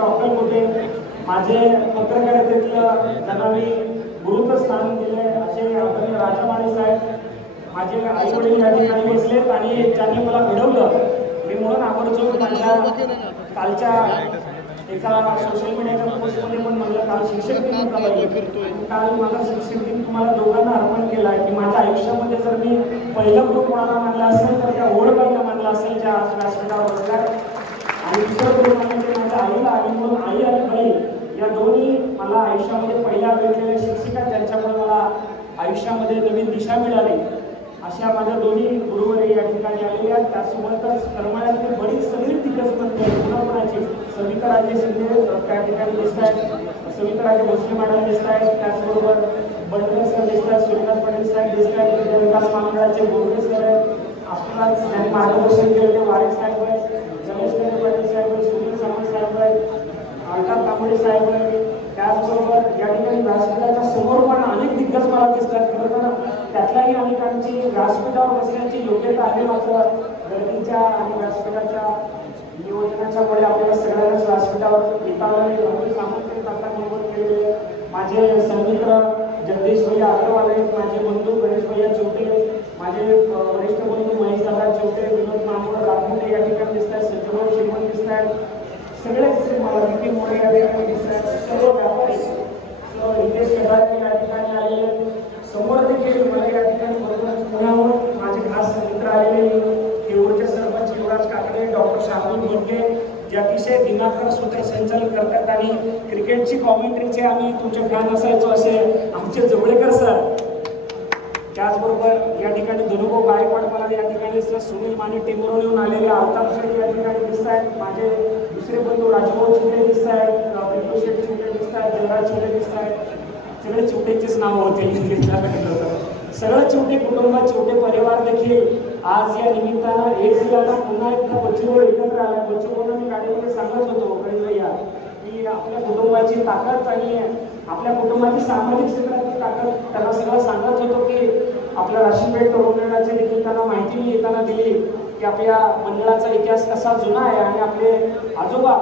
Doctor Afzal होते, माझे पत्रकारितेतलं त्यांना मी गुरुत्व स्थान दिले असे आदरणीय राजमाने साहेब, माझे आई वडील या ठिकाणी बसलेत आणि ज्यांनी मला घडवलं मी म्हणून आवर्जून माझ्या कालच्या एका सोशल मीडियाच्या पोस्टमध्ये पण म्हणलं काल शिक्षक दिन होता पाहिजे, काल मला शिक्षक दिन तुम्हाला दोघांना अर्पण केला आहे की माझ्या आयुष्यामध्ये जर मी पहिलं ग्रुप कोणाला मानला असेल तर त्या ओळखायला मानला असेल ज्या आज व्यासपीठावर बसल्या, आणि दुसरं ग्रुप म्हणजे माझ्या आईला आणि म्हणून आई आणि बहीण या दोन्ही मला आयुष्यामध्ये पहिल्या भेटलेल्या शिक्षिका ज्यांच्यामुळे मला आयुष्यामध्ये नवीन दिशा मिळाली अशा माझ्या दोन्ही गुरुवरी या ठिकाणी आलेल्या आहेत. त्यासोबतच करमाळ्यातली बरीच सगळी दिग्गज बनते कोणाकोणाची सविता राजे शिंदे त्या ठिकाणी दिसत आहेत, सविता राजे भोसले मॅडम दिसत आहेत, त्याचबरोबर बंडकर सर दिसत आहेत, सूर्यकांत पाटील साहेब दिसत आहेत, विद्याविकास महामंडळाचे बोर्डे सर आहेत, आपल्याच ज्यांनी मार्गदर्शन केले ते वारे साहेब आहेत, रमेश पाटील साहेब आहेत, सुनील सामंत साहेब आहेत, अल्ताफ तांबडे साहेब आहेत, त्याचबरोबर या ठिकाणी व्यासपीठाच्या समोर पण अनेक दिग्गज मला दिसतात. खरं तर त्यातल्याही अनेकांची व्यासपीठावर बसण्याची योग्यता आहे, मात्र गर्दीच्या आणि व्यासपीठाच्या नियोजनाच्यामुळे आपल्याला सगळ्यांनाच व्यासपीठावर येताना सामंत आता निवड केलेले माझे सन्मित्र जगदीश भैया अग्रवाल आहेत, माझे बंधू गणेश भैया चिवटे, माझे वरिष्ठ बंधू महेश दादा चिवटे, विनोद मामोड राजमुंडे या ठिकाणी दिसत आहेत, सज्जभाऊ श्रीमंत दिसत आहेत, सगळेच मला विकी मोरे या ठिकाणी दिसत आहेत, सर्व व्यापारी हितेश कडारे या ठिकाणी आलेले, समोर देखील मला या ठिकाणी बरोबर पुण्याहून माझे खास मित्र आलेले केवळचे सरपंच युवराज काकडे, डॉक्टर शार्दूल भोंगे जे अतिशय दिनाकर सूत्रसंचालन करतात आणि क्रिकेटची कॉमेंट्रीचे आम्ही तुमचे फॅन असायचो असे आमचे जवळेकर सर, त्याचबरोबर या ठिकाणी धनुभाऊ गायकवाड मला या ठिकाणी सुनील माने टीमवरून येऊन आलेले अल्ताफ शेठ या ठिकाणी दिसत आहेत, माझे दुसरे बंधू राजभाऊ चिवटे दिसत आहेत, बिंदू शेठ चिवटे दिसत आहेत, जयराज चिवटे दिसत आहेत, सगळे चिवटेचेच नाव होते सगळं चिवटे कुटुंब चिवटे परिवार देखील आज या निमित्तानं एक दिलाला पुन्हा एकदा बच्चूभाऊ एकत्र आला. बच्चूभाऊंना मी गाडीमध्ये सांगत होतो भैया की आपल्या कुटुंबाची ताकद आणि आपल्या कुटुंबाची सामाजिक क्षेत्राची ताकद त्यांना सगळं सांगत होतो की आपल्या राशीपेठ तरुणाचे देखील त्यांना माहिती मी येताना दिली की आपल्या मंडळाचा इतिहास कसा जुना आहे आणि आपले आजोबा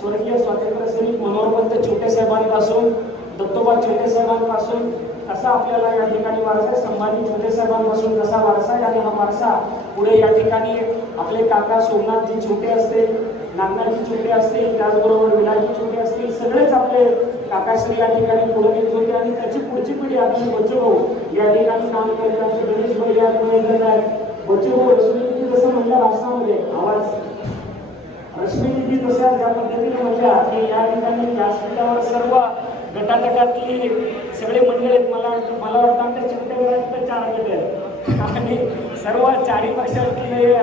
स्वर्गीय स्वातंत्र्यसैनिक मनोहरपंत चिवटे साहेबांपासून दत्तोबा चिवटे साहेबांपासून कसा आपल्याला या ठिकाणी वारसा संभाजी चिवटे साहेबांपासून कसा वारसा आहे आणि हा वारसा पुढे या ठिकाणी आपले काका सोमनाथजी चिवटे असतील, नागनाथजी चिवटे असतील, त्याचबरोबर विलासजी चिवटे असतील, सगळेच आपले काकाश्री या ठिकाणी पुढे येत होते आणि त्याची पुढची पिढी आपली बच्चूभाऊ या ठिकाणी काम करत आहेत. गणेश भाई या पुढे येत आहेत. बच्चूभाऊ रश्मीजी जसं म्हणलं भाषणामध्ये आवाज रश्मीजी तशा ज्या पद्धतीने म्हणल्या की या ठिकाणी व्यासपीठावर सर्व गटातटातली सगळे मंडळ आहेत. मला वाटतं आमच्या चिवटेवर 4 गट आहेत आणि सर्व 4ही पक्षातले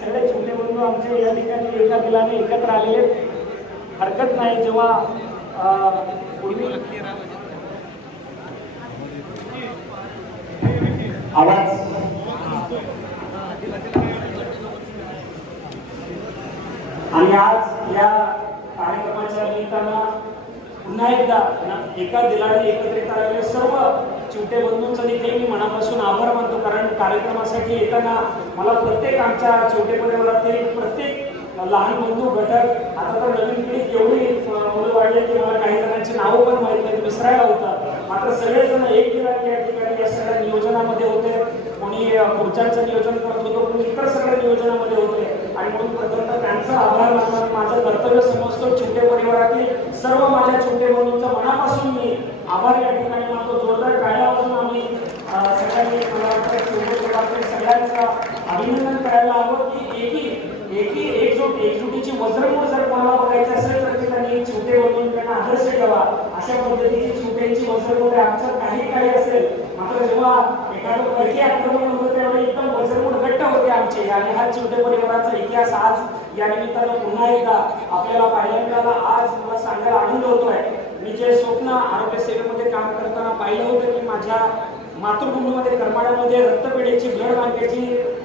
सगळे छोटे बंधू आमचे या ठिकाणी एका दिलाने एकत्र आलेले. हरकत नाही जेव्हा आवाज आणि आज या कार्यक्रमाच्या निमित्तानं पुन्हा एकदा एका दिलाने एकत्रित आलेले सर्व चिवटे बंधूंचा देखील मी मनापासून आभार मानतो, कारण कार्यक्रमासाठी येताना मला प्रत्येक आमच्या चिवटे परिवारातील प्रत्येक लहान बंधू घटक आता तर नवीन पिढीत एवढी मुलं वाढले की मला काही जणांची नावं पण माहीत नाहीत, विसरायला होतात. मात्र सगळेजण एक दिलाने या ठिकाणी या सगळ्या नियोजनामध्ये होते. कोणी खुर्च्यांचं नियोजन करत होतो, कोणी इतर सगळ्या नियोजनामध्ये होते आणि म्हणून प्रथमतः त्यांचा आभार मानून माझं कर्तव्य समजतो. चिवटे परिवारातील सर्व माझ्या चिवटे बंधूंचा मनापासून मी आभार या ठिकाणी मानतो. जोरदार टाळ्या वाजून आम्ही सगळ्यांनी सगळ्यांचं अभिनंदन करायला हवं की एकजुटीची वज्रमूळ जर कोणाला बघायचं असेल तर त्यांनी चिवटे बंधून त्यांना आदर्श ठेवा. अशा पद्धतीची चिवटेची वज्रमूळ आमच्यात काही असेल, मात्र जेव्हा एखादं परकी आक्रमण होतं त्यावेळी एकदम वज्रमूळ घट्ट होते आमचे आणि हा चिवटे परिवाराचा इतिहास आज या निमित्तानं पुन्हा एकदा आपल्याला पाहायला मिळाला. आज मला सांगायला आनंद होतोय, मी जे स्वप्न आरोग्य सेवेमध्ये काम करताना पाहिलं होतं की माझ्या मातृभूमीमध्ये करमाळ्यामध्ये रक्तपेढीची ब्लड बँकेची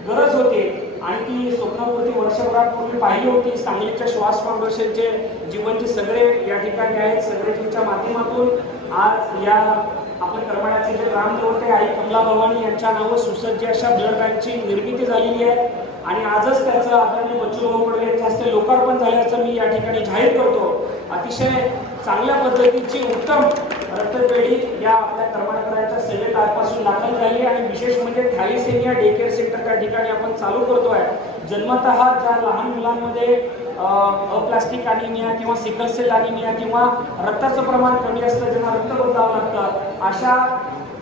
गरज होती आणि ती स्वप्नपूर्ती वर्षभरापूर्वी पाहिली होती. सांगलीच्या श्वास फाउंडेशनचे जीवनचे सगळे या ठिकाणी आहेत. सगळे तुमच्या माध्यमातून आज या आपण करमाळ्याचे जे ग्रामदेवते आई कमला भवानी यांच्या नावावर सुसज्ज अशा ब्लड बँकची निर्मिती झालेली आहे आणि आजच त्याचं आदरणीय बच्चूभाऊ कडवे यांच्या हस्ते लोकार्पण झाल्याचं मी या ठिकाणी जाहीर करतो. अतिशय चांगल्या पद्धतीची उत्तम रक्तपेढी या आपल्या करमाळकरांच्या सेवेत आजपासून दाखल झाली आणि विशेष म्हणजे थॅलिसेमिया डे केअर सेंटर त्या ठिकाणी आपण चालू करतोय. जन्मतः ज्या लहान मुलांमध्ये अप्लास्टिक अॅनिमिया किंवा सिकल सेल अॅनिमिया किंवा रक्ताचं प्रमाण कमी असतं, ज्यांना रक्त बदलावं लागतं, अशा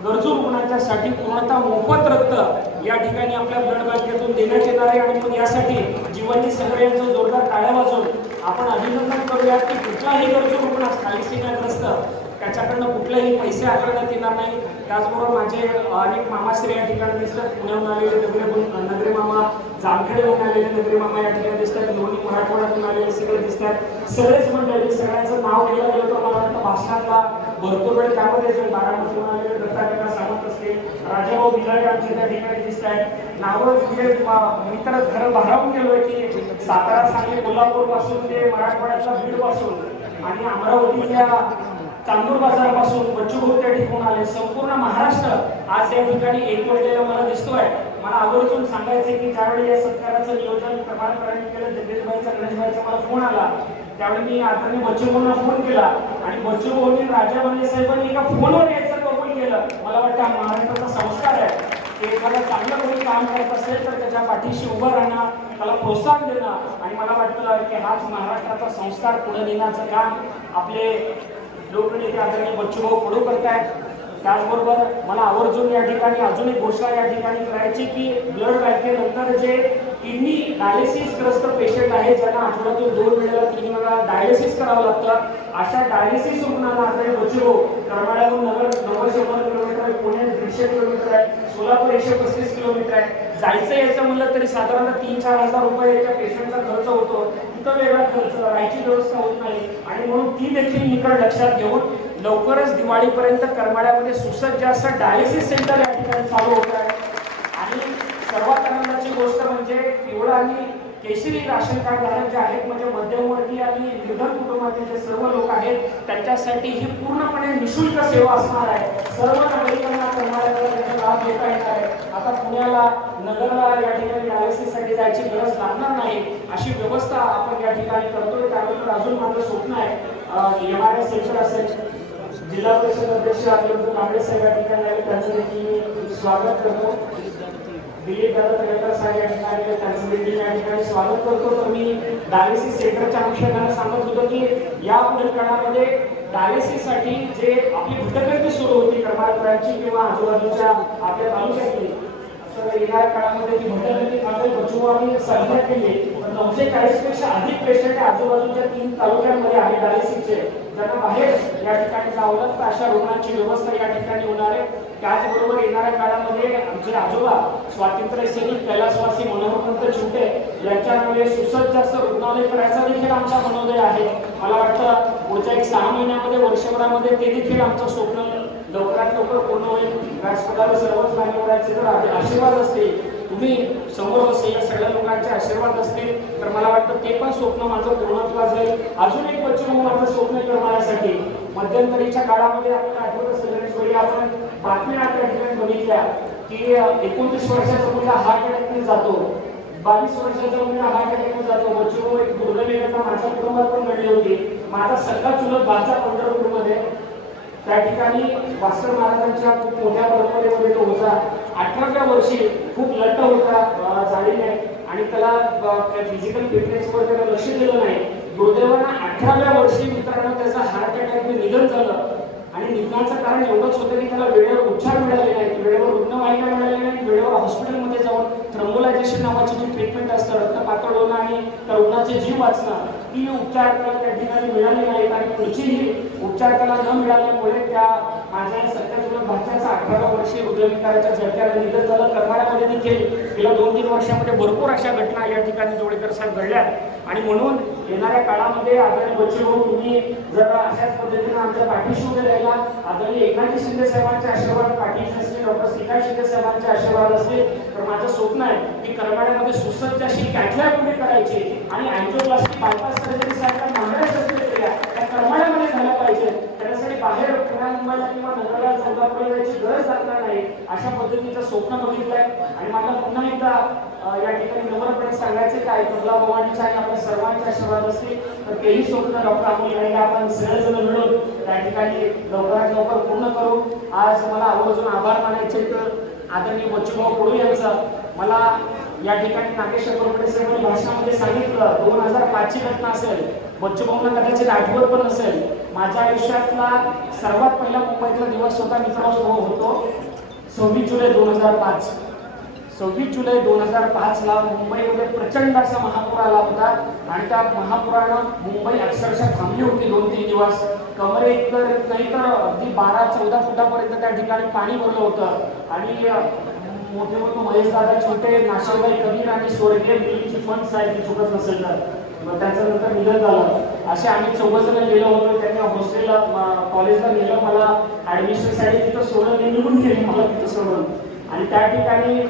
गरजू रुग्णांच्यासाठी पूर्णतः मोफत रक्त या ठिकाणी आपल्या ब्लड बँकेतून देण्यात येणार आहे. आणि मग यासाठी जीवननी सगळ्यांचं जोरदार टाळ्या वाजवून आपण अभिनंदन करूयात की कुठलाही गरजू रुग्ण थॅलिसेमियाग्रस्त त्याच्याकडनं कुठलेही पैसे आकारण्यात येणार नाही. त्याचबरोबर माझे अनेक मामाश्री या ठिकाणी दिसतात, पुण्याहून आलेले नगरे मामा, जामखेडहून आलेले नगरे मामा या ठिकाणी दिसतात, लोणी मराठवाड्यातून आलेले सगळे दिसतात. सगळेच मंडळी, सगळ्यांचं नाव घेतलं गेलं तर मला वाटतं भाषणातला भरपूर वेळ त्यामध्ये जे बारामतीहून आलेले दत्तात्रय सावंत असतील, राजाभाऊ बिलाडे आमच्या त्या ठिकाणी दिसत आहेत. नावं म्हणजे मी तर खरं भारावून गेलोय की सातारा, सांगली, कोल्हापूर पासून ते मराठवाड्याच्या बीड पासून आणि अमरावतीच्या चांदूर बाजारापासून बच्चूभाऊ त्या ठिकाणी आले. संपूर्ण महाराष्ट्र आज या ठिकाणी एकवटलेला मला दिसतोय. मला आवर्जून सांगायचं की ज्यावेळी या सत्काराचं नियोजन प्रमाणपत्राने केलं, जगदीशभाईचा गणेशभाईचा मला फोन आला, त्यावेळी मी आदरणीय बच्चूभाऊंना फोन केला आणि बच्चूभाऊंनी राजा बंडे साहेबांनी एका फोनवर यायचं कबूल केलं. मला वाटतं हा महाराष्ट्राचा संस्कार आहे की एखादा चांगलं कोणी काम करत असेल तर त्याच्या पाठीशी उभं राहणं, त्याला प्रोत्साहन देणं. आणि मला वाटतं की हाच महाराष्ट्राचा संस्कार पुढे नेण्याचं काम आपले लोकनेते आदरणीय बच्चूभाऊ कडू करतायत. त्याचबरोबर मला आवर्जून या ठिकाणी अजून एक घोषणा या ठिकाणी करायची की ब्लड बँकेनंतर जे किडनी डायलिसिसग्रस्त पेशंट आहेत, ज्यांना आठवड्यातून 2 वेळेला 3 वेळा डायलिसिस करावं लागतं, अशा डायलिसिस रुग्णांना आदरणीय बच्चूभाऊ करमाळ्याहून नगर 900 किलोमीटर आहे, पुणे 150 किलोमीटर आहे, सोलापूर 135 किलोमीटर आहे. जायचं यायचं म्हणलं तरी साधारणतः 3-4 हजार रुपये एका पेशंटचा खर्च होतो. तिथं वेगळा खर्च, राहायची व्यवस्था होत नाही. आणि म्हणून ती देखील निकड लक्षात घेऊन लवकरच दिवाळीपर्यंत करमाळ्यामध्ये सुसज्ज असं डायलिसिस सेंटर या ठिकाणी चालू होत आहे. आणि सर्वात आनंदाची गोष्ट म्हणजे पिवळा आणि केशरी राशन कार्ड धारक जे आहेत, म्हणजे मध्यमवर्गीय आणि निर्धन कुटुंबातील जे सर्व लोक आहेत, त्यांच्यासाठी ही पूर्णपणे निशुल्क सेवा असणार आहे. सर्व नागरिकांना करमाळ्याला त्याचा लाभ घेता येणार आहे. आता पुण्याला, नगरला या ठिकाणी डायलिसिससाठी जायची गरज लागणार नाही, अशी व्यवस्था आपण या ठिकाणी करतोय. त्यानंतर अजून माझं स्वप्न आहे येणाऱ्या सेंटर असेल, जिल्हा परिषद अध्यक्ष आपले कांबळे साहेब या ठिकाणी आले, त्यांचं देखील मी स्वागत करतो. दिलीप दादा तळेकर साहेब या ठिकाणी, त्यांचं देखील या ठिकाणी स्वागत करतो. तर मी डायलिसिस सेंटरच्या अनुषंगाने सांगत होतो की या पुढील काळामध्ये डायलिसिससाठी जे आपली घटकर्ती सुरू होती करमाळकरांची किंवा आजूबाजूच्या आपल्या तालुक्यातली, तर येणाऱ्या काळामध्ये ती घटकर्ती कामे बच्चूभाऊंनी सध्या केली. 940 पेक्षा अधिक पेशंट आजूबाजूच्या 3 तालुक्यांमध्ये आहेत डायलिसिसचे, ज्यांना बाहेर या ठिकाणी जावं लागतं. अशा रुग्णांची व्यवस्था या ठिकाणी होणार आहे. त्याचबरोबर येणाऱ्या काळामध्ये आमचे आजोबा स्वातंत्र्य सैनिक कैलासवासी मनोहरपंत चिमटे यांच्या नावे सुसज्ज असं रुग्णालय करायचा देखील आमचा मनोदय आहे. मला वाटतं पुढच्या 6 महिन्यामध्ये, वर्षभरामध्ये ते देखील आमचं स्वप्न लवकरात लवकर पूर्ण होईल. व्यासपीठावर सर्वच मान्यवरांचे जर आशीर्वाद असतील, तुम्ही समोर बसलेल्या सगळ्या लोकांचे आशीर्वाद असतील, तर मला वाटतं ते पण स्वप्न माझं पूर्णत्वास जाईल. अजून एक बच्चू माझं स्वप्न करण्यासाठी मध्यंतरीच्या काळामध्ये आपल्याला आठवत असेल गणेशवाडी, आपण बातम्या त्या ठिकाणी बघितल्या की 29 वर्षाचा मुलगा हार्ट अटॅकने जातो, 22 वर्षाचा मुलगा हार्ट अटॅकने जातो. बच्चू एक दुर्दैवी घटना माझ्या कुटुंबात पण घडली होती. माझा सगळा चुलत भाचा पंढरपूरमध्ये त्या ठिकाणी भास्कर महाराजांच्या खूप मोठ्या परंपरेमध्ये तो होता. 18व्या वर्षी खूप लट्ट होता जाडीने आणि त्याला फिजिकल फिटनेसवर त्याला लक्ष दिलं नाही. दुर्दैवानं 18व्या वर्षी मित्रांनो त्याचा हार्ट अटॅकने निधन झालं. आणि निधनाचं कारण एवढंच होतं की त्याला वेळेवर उपचार मिळाले नाहीत, वेळेवर रुग्णवाहिका मिळाल्या नाहीत, वेळेवर हॉस्पिटलमध्ये जाऊन थ्रोम्बोलायझेशन नावाची जी ट्रीटमेंट असतं, रक्त पातळ होणं आणि त्या रुग्णाचे जीव वाचणं, ती उपचार त्याला त्या ठिकाणी मिळाले नाहीत. आणि पुढचीही उपचार त्याला न मिळाल्यामुळे त्या माझ्या सध्या तुला भाच्याचा 18व्या वर्षी हृदयविकाराच्या झटक्याने निधन झालं. करमाळ्यामध्ये देखील गेल्या 2-3 वर्षामध्ये भरपूर अशा घटना या ठिकाणी जोडेकर साहेब घडल्या. आणि म्हणून येणाऱ्या काळामध्ये आदरणीय बच्चूभाऊ, तुम्ही जर अशाच पद्धतीने आमच्या पाठीशी उभे राहिला, आदरणीय एकनाथ शिंदे साहेबांचे आशीर्वाद पाठीशी असतील, डॉक्टर श्रीकांत शिंदे साहेबांचे आशीर्वाद असतील, तर माझं स्वप्न आहे की करमाळ्यामध्ये सुसज्ज अशी कॅथलॅब उभी करायची आणि अँजिओप्लास्टी बायपास सर्जरी सारख्या महागड्या शस्त्रक्रिया त्या करमाळ्यामध्ये झाल्या पाहिजे. त्यासाठी बाहेर पुण्या, मुंबईला किंवा नगरला सोलापूरला जायची गरज लागणार नाही, अशा पद्धतीचं स्वप्न बघितलंय. आणि मला पुन्हा एकदा या ठिकाणी नम्रपणे सांगायचं काय, तुला भवानीच्या आणि आपल्या सर्वांच्या आशीर्वाद असतील तर तेही स्वप्न डॉक्टर अमोल येणे आपण सगळेजण मिळून त्या ठिकाणी लवकरात लवकर पूर्ण करू. आज मला आवर्जून आभार मानायचे तर आदरणीय बच्चूभाऊ कडू यांचा. मला या ठिकाणी नागेश्वर कोरपडे साहेबांनी भाषणामध्ये सांगितलं 2005 ची घटना असेल. बच्चूभाऊंना कदाचित आठवत पण नसेल. माझ्या आयुष्यातला सर्वात पहिला मुंबईतला दिवस होता मित्रांनो होतो 26 जुलै 2005. 26 जुलै 2005 ला मुंबईमध्ये प्रचंड असा महापूर आला होता आणि त्या महापुरानं मुंबई अक्षरशः थांबली होती 2-3 दिवस. कमरे इतर नाही तर अगदी 12-14 फुटापर्यंत त्या ठिकाणी पाणी भरलं होतं आणि मोठे मोठे महेशदादा छोटे नाशिकबाई कबीर आणि स्वर्गीय मिलिंद फंड साहेब चुकत नसेल तर त्याच्यानंतर निधन झालं. असे आम्ही 4 जण गेलो होतो. त्यांनी हॉस्टेलला कॉलेजला नेलं मला ॲडमिशनसाठी तिथं सोडून निघून गेले मला तिथं सोडून. आणि त्या ठिकाणी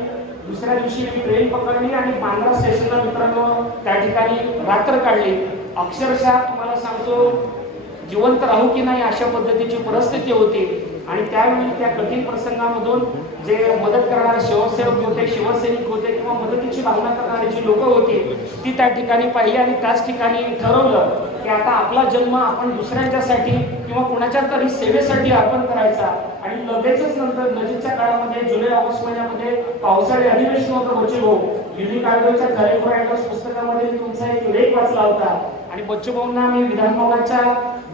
दुसऱ्या दिवशी मी ट्रेन पकडली आणि बांद्रा स्टेशनला मित्रांनो त्या ठिकाणी रात्र काढली. अक्षरशः तुम्हाला सांगतो जिवंत राहू की नाही अशा पद्धतीची परिस्थिती होती. आणि त्यावेळी त्या कठीण प्रसंगामधून जे मदत करणारे शिवसेवक होते, शिवसैनिक होते किंवा मदतीची भावना करणारी जी लोक होती ती त्या ठिकाणी पाहिली आणि त्याच ठिकाणी ठरवलं की आता आपला जन्म आपण दुसऱ्यांच्यासाठी किंवा कोणाच्या तरी सेवेसाठी अर्पण करायचा. आणि लगेचच नंतर नजीकच्या काळामध्ये जुलै-ऑगस्ट महिन्यामध्ये पावसाळी अधिवेशन होतं. बच्चूभाऊ युनिक आर्डरच्या करेक्ट पुस्तकामध्ये तुमचा एक लेख वाचला होता आणि बच्चूभाऊंना मी विधानभवनाच्या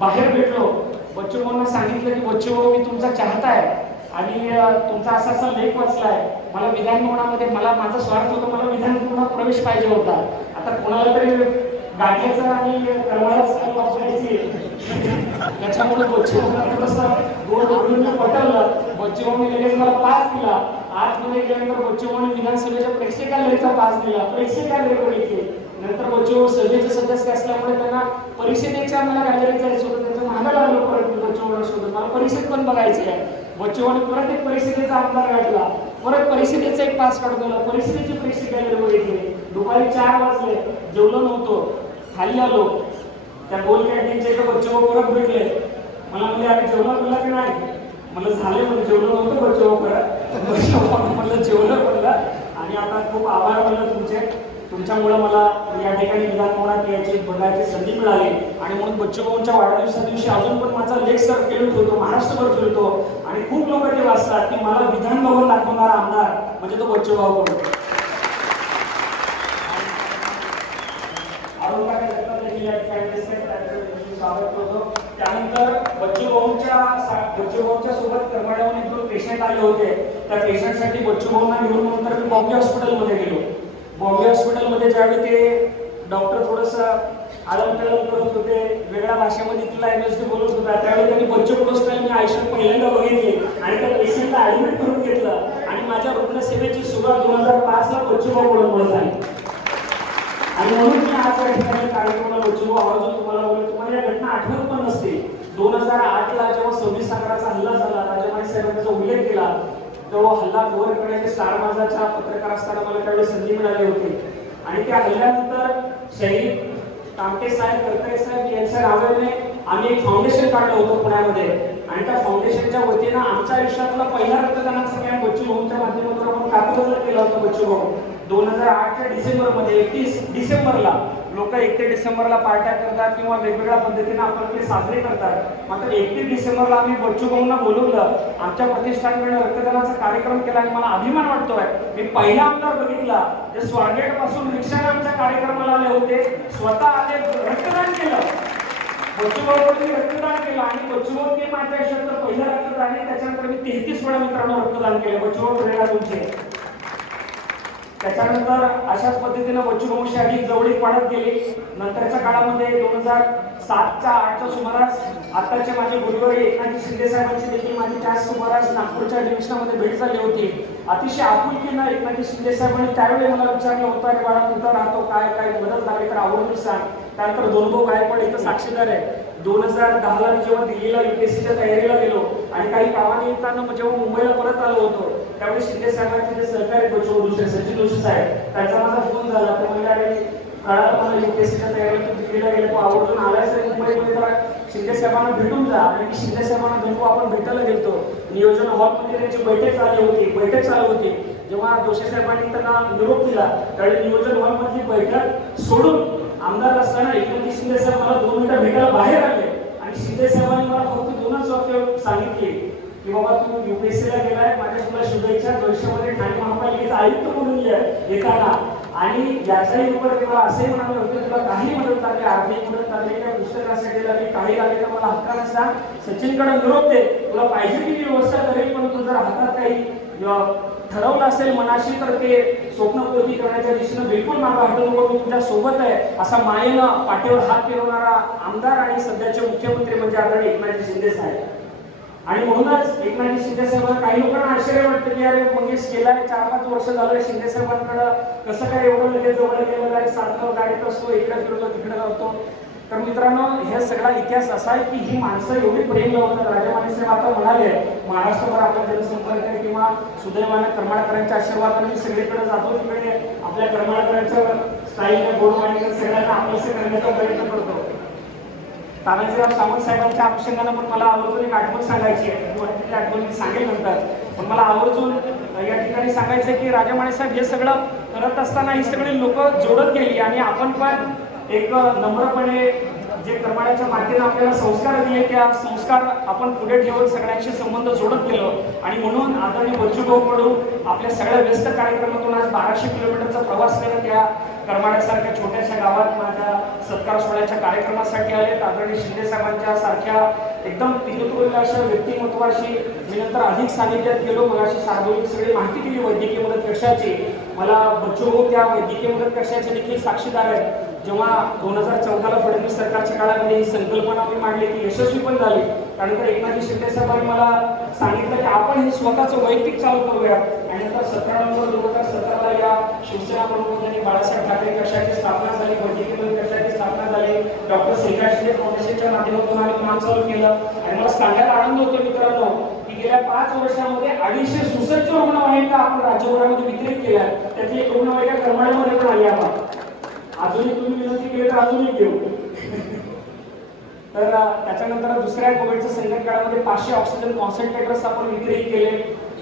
बाहेर भेटलो. बच्चूभाऊंना सांगितलं की बच्चूभाऊ मी तुमचा चाहता आहे आणि तुमचा असा असा लेख वाचलाय. मला विधानभवनामध्ये माझा स्वार्थ होता, मला विधानभवनात प्रवेश पाहिजे होता. आता कोणाला तरी गाठ्याचा आणि कळवाळाच वापरायची त्याच्यामुळे बच्चूभाऊंना थोडंसं गोड बोलून मी पटवलं. बच्चूभाऊंनी लगेच मला पास दिला. आतमध्ये गेल्यानंतर बच्चूभाऊंनी विधानसभेच्या प्रेक्षकालयाचा पास दिला. प्रेक्षकालय बघितले. नंतर बच्चूभाऊ सभेचे सदस्य असल्यामुळे त्यांना परिषदेच्या मला गॅलरीत जायचं होतं. त्याचं मागं लागलं परत बच्चूभाऊंसोबत मला परिषद पण बघायची आहे. बच्चूभाऊंनी परत एक परिषदेचा आमदार गाठला. परत परिषदेचा एक पास काढवला. परिषदेची प्रेक्षक गॅलरी बघितली. दुपारी 4 वाजले. जेवलो नव्हतो. खाली आलो. त्या गोल कॅन्टीनच्या इथं बच्चूभाऊ परत भेटले. मला म्हणजे अरे जेवला तुला की नाही. मला झाले म्हणजे जेवलो नव्हतं बच्चूभाऊ परत म्हणलं जेवलं म्हणलं. आणि आता खूप आभार म्हणलं तुमचे. तुमच्यामुळे मला या ठिकाणी विधानभवनात यायची बघायची संधी मिळाली. आणि म्हणून बच्चूभाऊंच्या वाढदिवसा दिवशी अजून पण माझा लेख सर्क्युलेट होतो, महाराष्ट्रभर फिरतो आणि खूप लोक ते वाचतात की मला विधानभवन दाखवणारा आमदार म्हणजे तो बच्चूभाऊ कडू. त्यानंतर बच्चूभाऊंच्या सोबत करमाळ्याहून 2 पेशंट आले होते. त्या पेशंटसाठी बच्चूभाऊंना घेऊन नंतर मी बॉम्बे हॉस्पिटलमध्ये गेलो. बॉम्बे हॉस्पिटलमध्ये ज्यावेळी ते डॉक्टर थोडंसं आलमटळम करत होते, वेगळ्या भाषेमध्ये तिला एमएसडी बोलत होता, त्यावेळी त्यांनी बच्चू कडू स्टाईल मी आयुष्यात पहिल्यांदा बघितली आणि त्या पेशंटला ॲडमिट करून घेतलं. आणि माझ्या रुग्णसेवेची सुरुवात 2005 ला बच्चूभाऊ कडून झाली. आणि म्हणून मी आज या ठिकाणी कार्यक्रमाला बच्चूभाऊ आवर्जून तुम्हाला बोलतो. तुम्हाला या घटना आठवत पण नसते. 2008 ला जेव्हा 26 अकराचा हल्ला झाला, राजमानी साहेबांनी त्याचा उल्लेख केला, तो हल्ला कव्हर करण्याचे स्टार माझाच्या पत्रकार असताना मला त्यावेळी संधी मिळाली होती. आणि त्या हल्ल्यानंतर शहीद कामटे साहेब, करकरे साहेब यांच्या नावाने आम्ही एक फाउंडेशन काढलं होतं पुण्यामध्ये. आणि त्या फाउंडेशनच्या वतीनं आमच्या आयुष्यातला पहिला रक्तदानाचा कॅम्प बच्चूभाऊंच्या माध्यमातून आपण कात्रजला केला होता. बच्चूभाऊ 2008च्या डिसेंबरमध्ये 31 डिसेंबरला लोक 31 डिसेंबरला पार्ट्या करतात किंवा वेगवेगळ्या पद्धतीने आपण ते साजरे करतात. मात्र 31 डिसेंबरला आम्ही बच्चूभाऊंना बोलवलं. आमच्या प्रतिष्ठानकडे रक्तदानाचा कार्यक्रम केला आणि मला अभिमान वाटतोय मी पहिला आमदार बघितला जे स्वारगेट पासून रिक्षाने आमच्या कार्यक्रमाला आले होते, स्वतः आले, रक्तदान केलं. बच्चूभाऊंनी रक्तदान केलं आणि बच्चूभाऊ ते माझ्या आयुष्यातलं पहिलं रक्तदान आहे. त्याच्यानंतर मी 33 वेळा मित्रांनो रक्तदान केलं. बच्चूभाऊ प्रेरणा तुमचे. त्याच्यानंतर अशाच पद्धतीनं बच्चूभाऊंशी अधिक जवळीक वाढत गेली. नंतरच्या काळामध्ये 2007च्या 8च्या सुमारास आताचे माझे गुरुवारी एकनाथ शिंदे साहेबांची देखील माझी त्याच सुमारास नागपूरच्या अधिवेशनामध्ये भेट झाली होती. अतिशय आपुलकीनं एकनाथ शिंदे साहेबांनी त्यावेळी मला विचारलं होतं, अरे बाळा कुठं राहतो, काय काय मदत लागली तर आवडून सांग. त्यानंतर दोनभाऊ गायकवाड इथं साक्षीदार आहे. 2010ला मी जेव्हा दिल्लीला UPSCच्या तयारीला गेलो आणि काही कामानिमित्तानं जेव्हा मुंबईला परत आलो होतो त्यावेळी शिंदे साहेबांचे जे सहकारी दुसरे सचिन जोशी साहेब त्यांचा माझा फोन झाला. ते म्हणजे अरे कळालं मला UPSCच्या तयारीला तू दिल्लीला गेले, तू आवर्जून आलायस मुंबईमध्ये, तर शिंदे साहेबांना भेटून जा. आणि शिंदे साहेबांना भेटू आपण भेटायला गेलो. नियोजन हॉलमध्ये त्यांची बैठक चालू होती. जेव्हा जोशी साहेबांनी त्यांना निरोप दिला त्यावेळी नियोजन हॉलमधली बैठक सोडून आमदार असताना एकनाथ शिंदे साहेब मला 2 मिनिटं भेटायला बाहेर आले आणि शिंदे साहेबांनी मला फक्त 2च वाक्य सांगितले की बाबा तू UPSC ला गेलाय, माझ्या तुला शुभेच्छा, भविष्यामध्ये ठाणे महापालिकेचा आयुक्त म्हणून येताना. आणि याच्याही उपर तेव्हा असे म्हणाले होते तुला काही मदत लागली, आर्थिक मदत लागली, त्या पुस्तकासाठी लागली, काही लागली तर मला हक्काने सांग, सचिनकडे निरोप दे, तुला पाहिजे ती मी व्यवस्था करेल, पण तू जर हातात काही ठरवलं असेल मनाशी तर ते स्वप्नपूर्ती करण्याच्या दिशेनं बिलकुल मागं हटू नको, मी तुझ्या सोबत आहे, असा मायेनं पाठीवर हात फिरवणारा आमदार आणि सध्याचे मुख्यमंत्री म्हणजे आदरणीय एकनाथ शिंदे साहेब. आणि म्हणूनच एकनाथ शिंदे साहेबांना काही लोकांना आश्चर्य वाटतं की अरे मंगेश गेलाय 4-5 वर्ष झालं शिंदे साहेबांकडे कसं काय एवढं लगेच जवळ गेलेलं आहे, सारखं गाडीत असतो, इकडे फिरतो तिकडे जातो. तर मित्रांनो, हे सगळा इतिहास असा आहे की ही माणसं एवढी प्रेम लावतात. राजामाने साहेब आता म्हणाले महाराष्ट्रभर आपला जनसंपर्क आहे किंवा सुदैवाने करमाळकरांच्या आशीर्वादाने मी सगळीकडे जातो, तिकडे आपल्या करमाळकरांच्या स्टाईलने गोडवाणीने सगळ्यांना आपलंसं करण्याचा प्रयत्न करतो. तानाजीराव सावंत साहेबांच्या अनुषंगाने पण मला आवर्जून एक आठवण सांगायची आहे, आठवण सांगेल नंतर, पण मला आवर्जून या ठिकाणी सांगायचं आहे की राजामाने साहेब हे सगळं करत असताना ही सगळी लोक जोडत गेली आणि आपण पण एक नम्रपणे जे करमाळ्याच्या मातेने आपल्याला संस्कार दिले त्या संस्कार आपण पुढे ठेवून सगळ्यांशी संबंध जोडत गेलो. आणि म्हणून आदरणीय बच्चूभाऊ कडू आपल्या सगळ्या व्यस्त कार्यक्रमातून आज 1200 किलोमीटरचा प्रवास करत या करमाळ्यासारख्या छोट्याशा गावात माझ्या सत्कार सोहळ्याच्या कार्यक्रमासाठी आले. आदरणीय शिंदे साहेबांच्या सारख्या एकदम पितृत्वपूर्ण अशा व्यक्तिमत्वाशी मी नंतर अधिक सानिध्यात गेलो. मग अशी सार्वजनिक सगळी माहिती दिली वैद्यकीय मदत कक्षाची. मला बच्चूभाऊ त्या वैद्यकीय मदत कक्षाचे देखील साक्षीदार आहेत. जेव्हा 2014ला फडणवीस सरकारच्या काळामध्ये ही संकल्पना मी मांडली ती यशस्वी पण झाली. त्यानंतर एकनाथ शिंदे साहेबांनी मला सांगितलं की आपण हे स्वतःचं वैयक्तिक चालू करूया. आणि नंतर 17 नोव्हेंबर 2017ला या शिवसेना प्रमुखांनी बाळासाहेब ठाकरे कक्षाची स्थापना झाली, वैद्यकीय मदत कक्षाची स्थापना झाली. डॉक्टर श्रीकांत शिंदे फाउंडेशनच्या माध्यमातून आम्ही काम चालू केलं. आणि मला सांगायला आनंद होतो मित्रांनो की गेल्या 5 वर्षामध्ये 250 सुसज्ज रुग्णवाहिका आपण राज्यभरामध्ये वितरित केल्या. त्यातली एक रुग्णवाहिका करमाळ्यामध्ये पण आली. आपण अजूनही तुम्ही विनंती केली तर अजूनही घेऊ. तर त्याच्यानंतर दुसऱ्या कोविडच्या संकट काळामध्ये 500 ऑक्सिजन कॉन्सन्ट्रेटर्स आपण वितरित केले.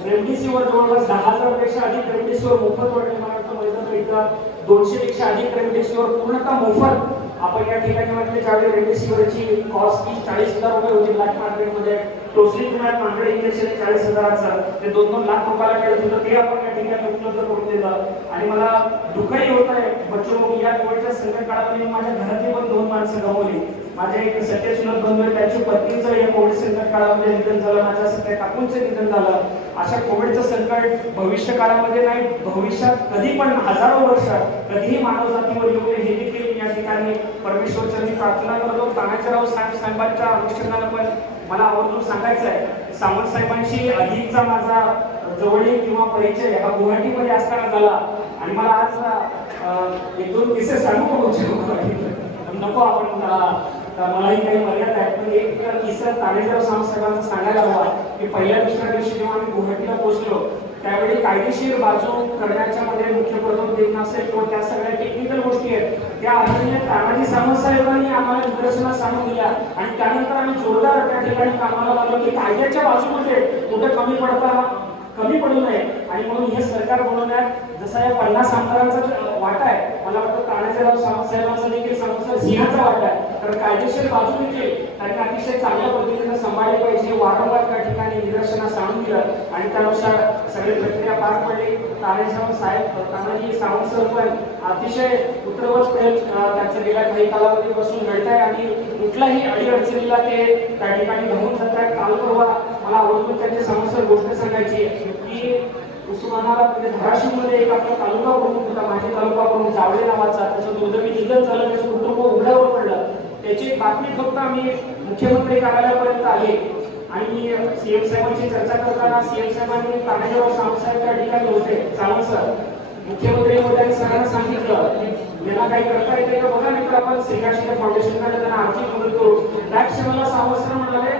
रेमडेसिवीर जवळपास 10,000 पेक्षा अधिक रेमडेसिवीर मोफत वाटले. मला वाटतं मैदान इथं 200 पेक्षा अधिक रेमडेसिवीर पूर्णतः मोफत आपण या ठिकाणी म्हटले. ज्यावेळी रेमडेसिवीरची कॉस्ट 40,000 रुपये होती ब्लॅक मार्केटमध्ये, टोस्लिंग मांडळे इंजेक्शन 40,000चं ते 2-2 लाख रुपयाला मिळत होतं, ते आपण या ठिकाणी उपलब्ध करून दिलं. आणि मला दुःखही होत आहे बच्चू या कोविडच्या संकट काळामध्ये माझ्या घरातली पण 2 माणसं गमावली. माझ्या एक सत्यचुलत बंधू आहे, त्याची पत्नीचं या कोविड संकट काळामध्ये निधन झालं, माझ्या सगळ्या काकूंचं निधन झालं. अशा कोविडचं संकट भविष्य काळामध्ये नाही, भविष्यात कधी पण हजारो वर्ष कधीही मानव जातीवर येऊ नये हे देखील या ठिकाणी परमेश्वरचरणी प्रार्थना करतो. तानाजीराव साहेबांच्या अनुषंगाने पण मला आवर्जून सांगायचं आहे, सावंत साहेबांशी अधिकचा माझा जवळीक किंवा परिचय हा गुवाहाटीमध्ये असताना झाला. आणि मला आज 1-2 किस्से सांगू नको आपण, मलाही काही मर्यादा आहेत, पण एक किस्सा तानाजीराव साहेबांचा सांगायला हवा की पहिल्या दुसऱ्या दिवशी जेव्हा आम्ही गुवाहाटीला पोहोचलो त्यावेळी कायदेशीर बाजू करण्याच्या मध्ये मुख्य प्रथम देणं असेल किंवा त्या सगळ्या टेक्निकल गोष्टी आहेत त्या आदरणीय तानाजी साहेबांनी आम्हाला निदर्शनास सांगून दिल्या. आणि त्यानंतर आम्ही जोरदार त्या ठिकाणी कामाला लागलो की कायद्याच्या बाजूमध्ये कुठे कमी पडू नये. आणि म्हणून हे सरकार बनवण्यात जसा या 50 आमदारांचा वाटा आहे, मला वाटतं तानाजीराव साहेबांचा देखील सिंहाचा वाटा आहे. तर कायदेशीर बाजू देखील त्यांनी अतिशय चांगल्या पद्धतीने सांभाळली पाहिजे. वारंवार त्या ठिकाणी निदर्शनास आणून दिलं आणि त्यानुसार सगळी प्रक्रिया पार पडली. तानाजी सावंत सर पण अतिशय उत्तरवत त्यांचं गेल्या काही कालावधीपासून घडत आहे आणि कुठल्याही अडीअडचणीला ते त्या ठिकाणी धावून जात आहेत. काल परवा मला आवडून त्यांची समस्या गोष्ट सांगायची की उस्मानाबाद म्हणजे धाराशिवमध्ये एक आपला तालुका प्रमुख होता, माझे तालुका प्रमुख जावळे नावाचा, त्याचं दुर्दैवी निधन झालं, त्याचं कुटुंब उघड्यावर पडलं. त्याची बातमी फक्त आम्ही मुख्यमंत्री कार्यालयापर्यंत आली आणि सीएम साहेबांची चर्चा करताना सीएम साहेबांनी तानाजीराव सावंत साहेब त्या ठिकाणी होते. सावंत सर मुख्यमंत्री महोदयांनी सगळ्यांना सांगितलं की यांना काही करता येते का बघा, नाही तर आपण श्रीकांत फाउंडेशनकडे त्यांना आर्थिक मदत करू. त्या क्षणाला सावंत सर म्हणाले,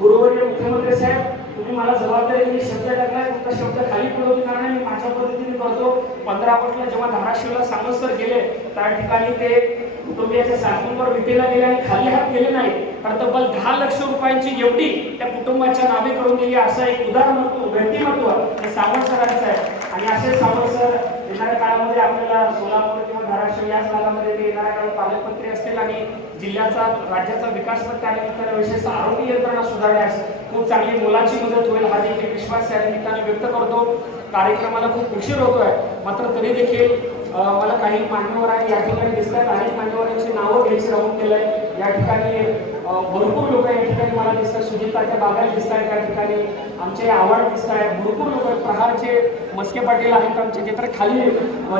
गुरुवर्य मुख्यमंत्री साहेब तुम्ही मला जबाबदारी दिली, शब्द टाकलाय, तुमचा शब्द खाली पडवून करणार मी माझ्या पद्धतीने करतो. 15 ऑगस्टला जेव्हा धाराशिवला सावंत सर गेले त्या ठिकाणी ते कुटुंबियाच्या साथींवर विटेला गेले आणि खाली हात गेले नाही, तर तब्बल 10 लाख रुपयांची एवढी त्या कुटुंबाच्या नावे करून दिली. असं एक उदाहरण व्यक्तिमत्व हे सावंत सरांचं आहे. आणि असे सावंत सर येणाऱ्या काळामध्ये आपल्याला सोलापूर किंवा धाराशिव या भागामध्ये ते येणाऱ्या काळात पालकमंत्री असतील आणि जिल्ह्याचा राज्याचा विकास पण त्यानिमित्ताने विशेषतः आरोग्य यंत्रणा सुधारण्यास खूप चांगली मोलाची मदत होईल हा देखील विश्वास या निमित्ताने व्यक्त करतो. कार्यक्रमाला खूप उशीर होतोय, मात्र तरी देखील मला काही मान्यवर आहे या ठिकाणी दिसतात. अनेक मान्यवरांची नावं घ्यायची राहून केलंय. या ठिकाणी भरपूर लोक या ठिकाणी मला दिसतात. सुजिताच्या बागायत दिसत आहेत, त्या ठिकाणी आमचे आव्हाड दिसत आहेत, भरपूर लोक प्रहारचे मस्के पाटील आहेत आमचे, जे तर खाली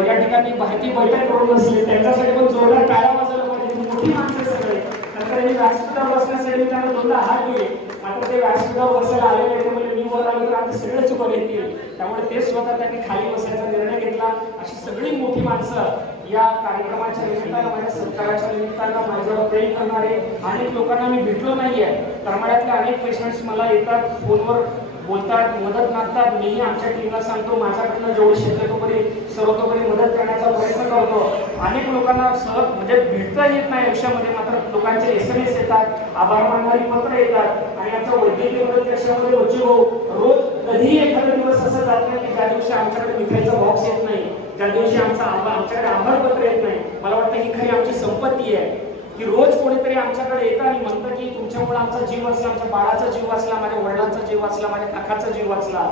या ठिकाणी माहिती बैठक करून बसले. त्यांच्यासाठी पण जोरदार टाळ्या वाजवल्या पाहिजे. मोठी माणसं सगळे. नंतर त्यांनी व्यासपीठावर बसण्यासाठी त्यांना दोनदा हात दिले, मात्र ते व्यासपीठावर बसायला आले नाही. ते म्हणजे मी वर आलो तर आम्ही सगळे चुकून येतील, त्यामुळे ते स्वतः त्यांनी खाली बसायचा निर्णय घेतला. अशी सगळी मोठी माणसं या कार्यक्रमाच्या निमित्तानं, माझ्या सत्काराच्या निमित्तानं माझ्यावर प्रेम करणारे अनेक लोकांना मी भेटलो नाहीये. करमाळ्यातले अनेक पेशंट्स मला येतात, फोनवर बोलतात, मदत मागतात. मीही आमच्या टीमला सांगतो माझ्याकडनं जेवढी शक्यतोपरी सर्वतोपरी मदत करण्याचा प्रयत्न करतो. अनेक लोकांना सहज म्हणजे भेटता येत नाही आयुष्यामध्ये, मात्र लोकांचे SMS येतात, आभार मानणारी पत्र येतात आणि आमच्या वैद्यकीय मदत कशामध्ये रोज कधीही एखादा दिवस असं जात नाही की ज्या दिवशी आमच्याकडे मिठाईचा बॉक्स येत नाही, ज्या दिवशी आमच्याकडे आभार पत्र येत नाही. मला वाटतं ही खरी आमची संपत्ती आहे की रोज कोणीतरी आमच्याकडे येतं आणि म्हणतं की तुमच्यामुळे आमचा जीव वाचला, आमच्या बाळाचा जीव वाचला, माझ्या वडिलांचा जीव वाचला, माझ्या काकाचा जीव वाचला,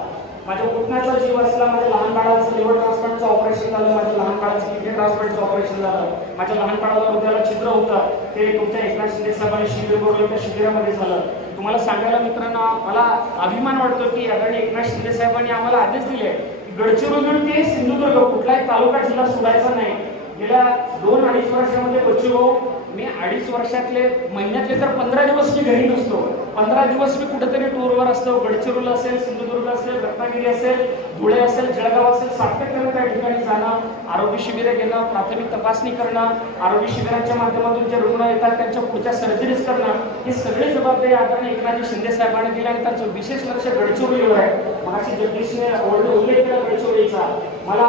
माझ्या पुतण्याचा जीव वाचला, माझ्या लहान बाळाचं लिव्हर ट्रान्सप्लांटचं ऑपरेशन झालं, माझ्या लहान बाळाचं किडनी ट्रान्सप्लांटचं ऑपरेशन झालं, माझ्या लहान बाळाला हृदयाला छिद्र होतं, ते तुमच्या एकनाथ शिंदे साहेबांनी शिबिर बोलवलं, त्या शिबिरामध्ये झालं. तुम्हाला सांगायला मित्रांनो मला अभिमान वाटतो की आदरणीय एकनाथ शिंदे साहेबांनी आम्हाला आदेश दिले की गडचिरोली ते सिंधुदुर्ग कुठलाही तालुका जिल्हा सोडायचा नाही. गेल्या 2-2.5 वर्षामध्ये बच्चू मी 2.5 वर्षातले महिन्यातले तर 15 दिवस मी घरी नसतो. 15 दिवस मी कुठेतरी टूरवर असतो. गडचिरोली असेल, सिंधुदुर्ग असेल, रत्नागिरी असेल, धुळे असेल, जळगाव असेल, सातत्याने त्या ठिकाणी जाणं, आरोग्य शिबिरे घेणं, प्राथमिक तपासणी करणं, आरोग्य शिबिरांच्या माध्यमातून जे रुग्ण येतात त्यांच्या पुढच्या सर्जरीज करणं, ही सगळी जबाबदारी आदरणीय एकनाथजी शिंदे साहेबांनी दिली आणि त्यांचं विशेष लक्ष गडचिरोलीवर आहे. मगाशी जगदीशने उल्लेख केला गडचिरोलीचा. मला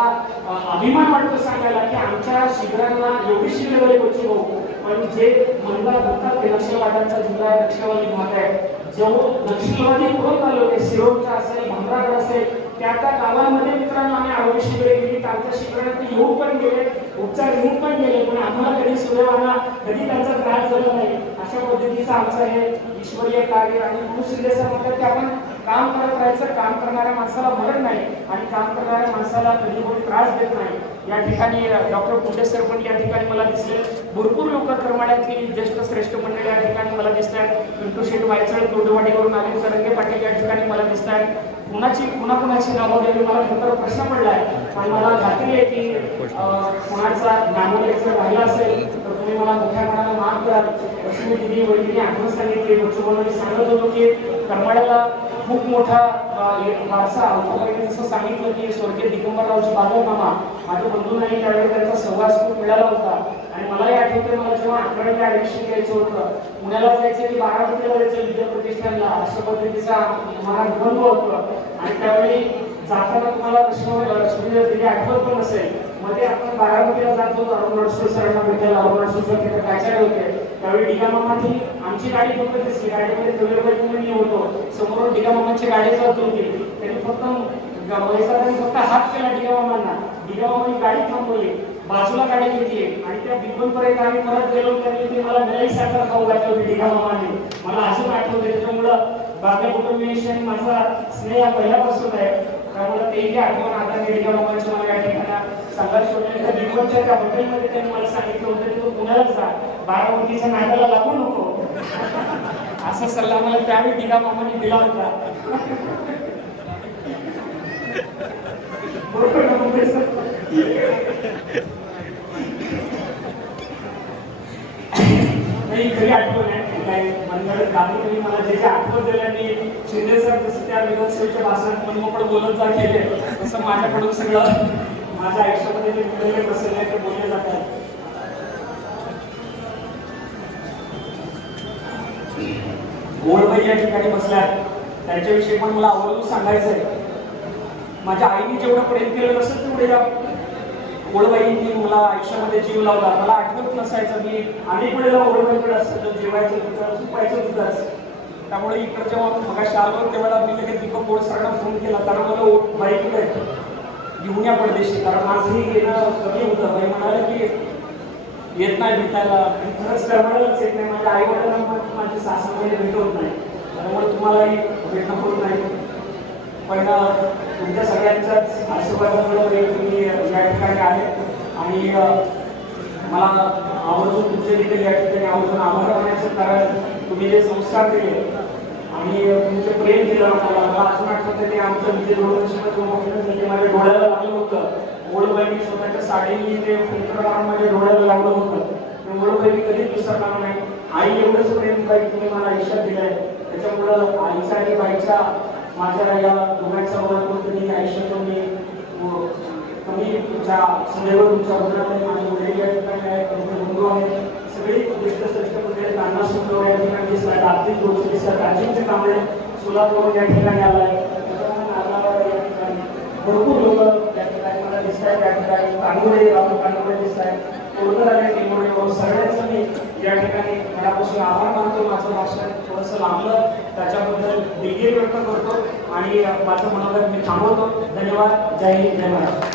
अभिमान वाटतो सांगायला की आमच्या शिबिरांना एवढी शिबिरे बच्चू पण जे म्हणतात म्हणतात ते नक्षलवाद्यांचा जिल्हा आहे, नक्षलवादी भाग आहे. जेव्हा नक्षलवादी पुढे आले सिरोडचा असेल, भामरागड असेल, त्या गावांमध्ये मित्रांनो आम्ही आरोग्य शिबिरे गेली. आमच्या शिबिरात येऊन पण गेले, उपचार घेऊन पण गेले, पण आम्हाला कधी सुदैवाना कधी त्यांचा त्रास झाला नाही. अशा पद्धतीचं आमचं हे ईश्वरीय कार्य आणि म्हणून शिंदे साहेब म्हणतात की आपण काम करत राहायचं. काम करणाऱ्या माणसाला मरण नाही आणि काम करणाऱ्या माणसाला कधी कोणी त्रास देत नाही. या ठिकाणी डॉक्टर पुंडे सर पण या ठिकाणी मला दिसले. भरपूर लोक करमाळ्यातली ज्येष्ठ श्रेष्ठ मंडळी या ठिकाणी मला दिसत आहेत. पिंटू शेठ वायचळ तोडवाडीवरून आले, तरंगे पाटील या ठिकाणी मला दिसत आहेत. कुणाकुणाची नावं गेली मला खरं प्रश्न पडलाय, पण मला खात्री आहे की कुणाचा नामोल्लेख राहिला असेल तर तुम्ही मला मोठ्या मनाला माफ कराल. लक्ष्मी दिदी वैदिनी आठवण सांगितली, बच्चूभाऊंनी सांगत होतो की करमाळ्याला खूप मोठा वारसा अल्पाबाईंनी जसं सांगितलं की स्वर्गीय दिगंबररावजी बागल मामा माझ्या बंधूंनाही त्यावेळी त्यांचा सहवास खूप मिळाला होता. आणि मलाही आठवते मला जेव्हा 11वीला ऍडमिशन घ्यायचं होतं, पुण्याला जायचं की बारामतीला जायचं विद्याप्रतिष्ठानला, अशा पद्धतीचा मला निबंध होतं. आणि त्यावेळी जाताना तुम्हाला सुविधा दिली आठवत पण असेल, मध्ये आपण बारामतीला जात होतो अरुण नडसूळ सरांना भेटायला. अरुण नडसूळ तिथे प्राचार्य होते. त्यावेळी डिगा मामाची आमची गाडी फक्त दिसली, गाडीमध्ये दवेबाई मी होतो, समोरून डिगा मामाची गाडी जात होती. त्यांनी फक्त हात केला डिगा मामांना, डिगा मामांनी गाडी थांबवली, बाजूला गाडी घेतली आणि त्या बिंबनपर्यंत आम्ही परत गेलो. त्यांनी ते मला नळी साखर खाऊ घातली होती डिगा मामांनी. मला अजून आठवते. त्याच्यामुळं बागल कुटुंबियांशी माझा स्नेह पहिल्यापासून आहे. त्यामुळे तेही आठवण आता मी डिगा मामांची मला या ठिकाणी संघर्ष होते. त्या बिंबनच्या त्या हॉटेलमध्ये त्यांनी मला सांगितलं होतं की तू पुण्याला जा, बारामतीच्या नादाला लागू नको. असा सल्ला मला त्यावेळी डिगा मामांनी दिला होता. नाही खरी आठवण आहे. काय मंडळ गांधी मला जे आठवण दिल्याने शिंदे सर जसं त्या विधानसभेच्या भाषणात मनमोकळं बोलत जा केले, तसं माझ्याकडून सगळं माझ्या आयुष्यामध्ये जे घडलेले प्रसंग आहेत ते बोलले जातात. गोडबाई या ठिकाणी बसल्यात, त्यांच्याविषयी पण मला आवर्जून सांगायचं आहे. माझ्या आईने जेवढं प्रेम केलं नसेल तेवढे या गोडबाईंनी मला आयुष्यामध्ये जीव लावला. मला आठवत नसायचं, मी अनेक वेळेला गोडबाईकडे असतो, जेवायचं तिथं झोपायचं तिथंच. त्यामुळे इकडे जेव्हा मगाशी आलो तेव्हा मी लगेच दीपक गोड सरांना फोन केला, कारण मला बाईकडे घेऊन या परदेशी, कारण माझंही येणं कमी होतं. बाई म्हणाले की येत नाही भेटायला, आणि खरंच करणारच येत नाही. माझ्या आई वडिलांना पण माझी सासूबाई भेट होत नाही, त्यामुळे तुम्हालाही भेटणं होत नाही. पण तुमच्या सगळ्यांच्याच आशीर्वादामुळे तुम्ही या ठिकाणी आहे, आणि मला आवर्जून तुमच्या देखील या ठिकाणी आवर्जून आभार मानायचं, कारण तुम्ही जे संस्कार दिले आणि तुमचे प्रेम दिलं मला असं वाटतं की आमचं विजय डोळ्यामध्ये माझ्या डोळ्याला लागलं होतं. ओळबाईनी स्वतःच्या साडीने ते फुलप्रमाण माझ्या डोळ्याला लागलं होतं. ते ओळबाई कधीच विसरणार नाही. आई एवढंच प्रेम बाई तुम्ही मला आयुष्यात दिलंय, त्याच्यामुळं आईच्या आणि बाईच्या माझ्या या दोघांच्या मनातून तुम्ही आयुष्यातून मी कमी तुमच्या सदैव तुमच्या मुलामध्ये माझे वडील या ठिकाणी आहे, तुमचे बंधू आहेत, सगळी ज्येष्ठ श्रेष्ठ मंडळी, नाना सुद्धा या ठिकाणी दिसतात, आर्थिक गोष्टी दिसतात, राजीवचे कांबळे सोलापूर या ठिकाणी आला आहे, या ठिकाणी भरपूर लोक या ठिकाणी मला दिसत आहेत. या ठिकाणी कांगोडे राहुल कांगोडे दिसत आहेत, कोलकर आले निंबोडे, सगळ्यांचं मी या ठिकाणी मनापासून आभार मानतो. माझं भाषण थोडंसं लांबलं, त्याच्याबद्दल दिलगिरी व्यक्त करतो आणि माझं मनोगत मी थांबवतो. धन्यवाद. जय हिंद, जय महाराष्ट्र.